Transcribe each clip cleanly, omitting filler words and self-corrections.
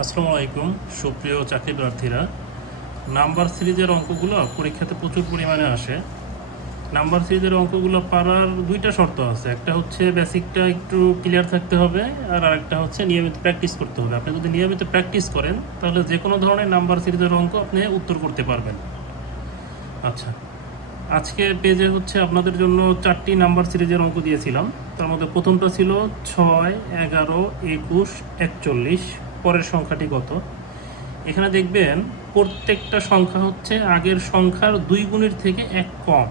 আসসালামু আলাইকুম সুপ্রিয় চাকরি প্রার্থীরা। নাম্বার সিরিজের অঙ্কগুলো পরীক্ষাতে প্রচুর পরিমাণে আসে। নাম্বার সিরিজের অঙ্কগুলো পারার দুইটা শর্ত আছে, একটা হচ্ছে বেসিকটা একটু ক্লিয়ার থাকতে হবে, আর আরেকটা হচ্ছে নিয়মিত প্র্যাকটিস করতে হবে। আপনি যদি নিয়মিত প্র্যাকটিস করেন তাহলে যে কোনো ধরনের নাম্বার সিরিজের অঙ্ক আপনি উত্তর করতে পারবেন। আচ্ছা, আজকে পেজে হচ্ছে আপনাদের জন্য 4টি নাম্বার সিরিজের অঙ্ক দিয়েছিলাম। তার মধ্যে প্রথমটা ছিল 6, 11, 21, 41। পরের সংখ্যাটি কত? এখানে দেখবেন প্রত্যেকটা সংখ্যা হচ্ছে আগের সংখ্যার 2 গুণের থেকে 1 কম।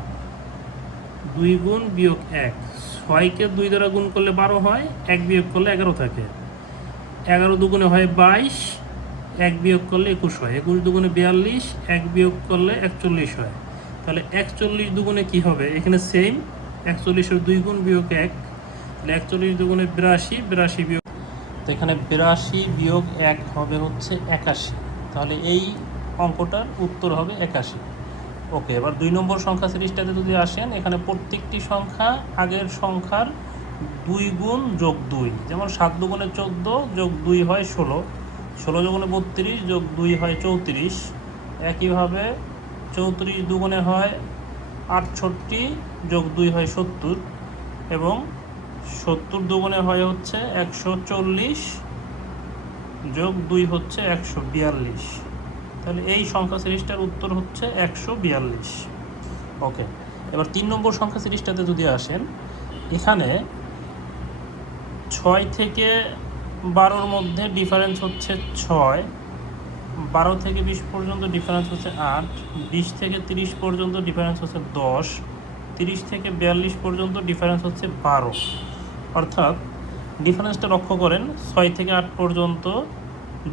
2 গুণ বিয়োগ 1, 6কে 2 দ্বারা গুণ করলে 12 হয়, 1 বিয়োগ করলে 11 থাকে। 11 দুগুণে হয় 22, 1 বিয়োগ করলে 21 হয়। 21 দুগুণে 42, 1 বিয়োগ করলে 41 হয়। তাহলে 41 দুগুণে কি হবে? এখানে সেম 41-এর 2 গুণ বিয়োগ 1, তাহলে 41 দুগুণে 82, 82 বিয়োগ, তো এখানে 82 বিয়োগ 1 হবে হচ্ছে 81। তাহলে এই অঙ্কটার উত্তর হবে 81। ওকে, এবার 2 নম্বর সংখ্যা সিরিজটাতে যদি আসেন, এখানে প্রত্যেকটি সংখ্যা আগের সংখ্যার 2 গুণ যোগ 2। যেমন 7 দুগুণে 14 যোগ 2 হয় 16, 16 দুগুণে 32 যোগ 2 হয় 34। একইভাবে 34 দুগুণে হয় 68 যোগ 2 হয় 70, এবং 70 দুগুণে হয় হচ্ছে 140 যোগ 2 হচ্ছে 142। তাহলে এই সংখ্যা সিরিজটার উত্তর হচ্ছে 142। ওকে, এবার 3 নম্বর সংখ্যা সিরিজটাতে যদি আসেন, এখানে 6 থেকে 12-র মধ্যে ডিফারেন্স হচ্ছে 6, 12 থেকে 20 পর্যন্ত ডিফারেন্স হচ্ছে 8, 20 থেকে 30 পর্যন্ত ডিফারেন্স হচ্ছে 10, 30 থেকে 42 পর্যন্ত ডিফারেন্স হচ্ছে 12। অর্থাৎ ডিফারেন্সটা লক্ষ্য করেন, 6 থেকে 8 পর্যন্ত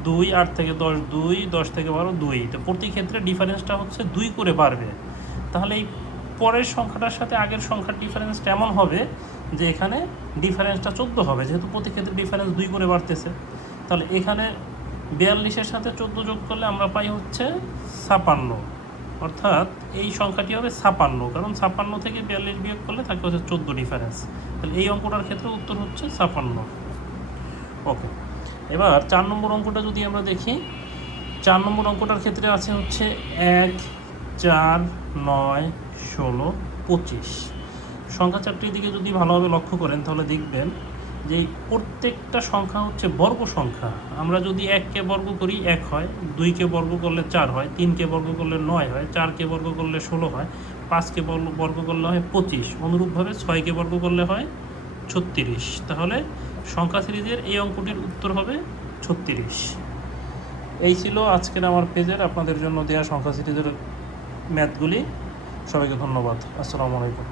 2, 8 থেকে 10 2, 10 থেকে 12 2। তো প্রতি ক্ষেত্রে ডিফারেন্সটা হচ্ছে 2 করে বাড়বে। তাহলে এই পরের সংখ্যাটার সাথে আগের সংখ্যার ডিফারেন্সটা এমন হবে যে এখানে ডিফারেন্সটা 14 হবে, যেহেতু প্রতি ক্ষেত্রে ডিফারেন্স 2 করে বাড়তেছে। তাহলে এখানে 42-এর সাথে 14 যোগ করলে আমরা পাই হচ্ছে 56। অর্থাৎ এই সংখ্যাটি হবে 56, কারণ 56 থেকে 42 বিয়োগ করলে থাকে হচ্ছে 14 ডিফারেন্স। তাহলে এই অঙ্কটার ক্ষেত্রে উত্তর হচ্ছে 56। ওকে, এবার 4 নম্বর অঙ্কটা যদি আমরা দেখি, 4 নম্বর অঙ্কটার ক্ষেত্রে আছে হচ্ছে 1, 4, 9, 16, 25। সংখ্যা চারটির দিকে যদি ভালোভাবে লক্ষ্য করেন তাহলে দেখবেন যে প্রত্যেকটা সংখ্যা হচ্ছে বর্গ সংখ্যা। আমরা যদি 1কে বর্গ করি 1 হয়, 2কে বর্গ করলে 4 হয়, 3কে বর্গ করলে 9 হয়, 4কে বর্গ করলে 16 হয়, 5কে বর্গ করলে হয় 25, অনুরূপভাবে 6কে বর্গ করলে হয় 36। তাহলে সংখ্যা সিরিজের এই অঙ্কটির উত্তর হবে 36। এই ছিল আজকের আমার পেজের আপনাদের জন্য দেওয়া সংখ্যা সিরিজের ম্যাথগুলি। সবাইকে ধন্যবাদ। আসসালামু আলাইকুম।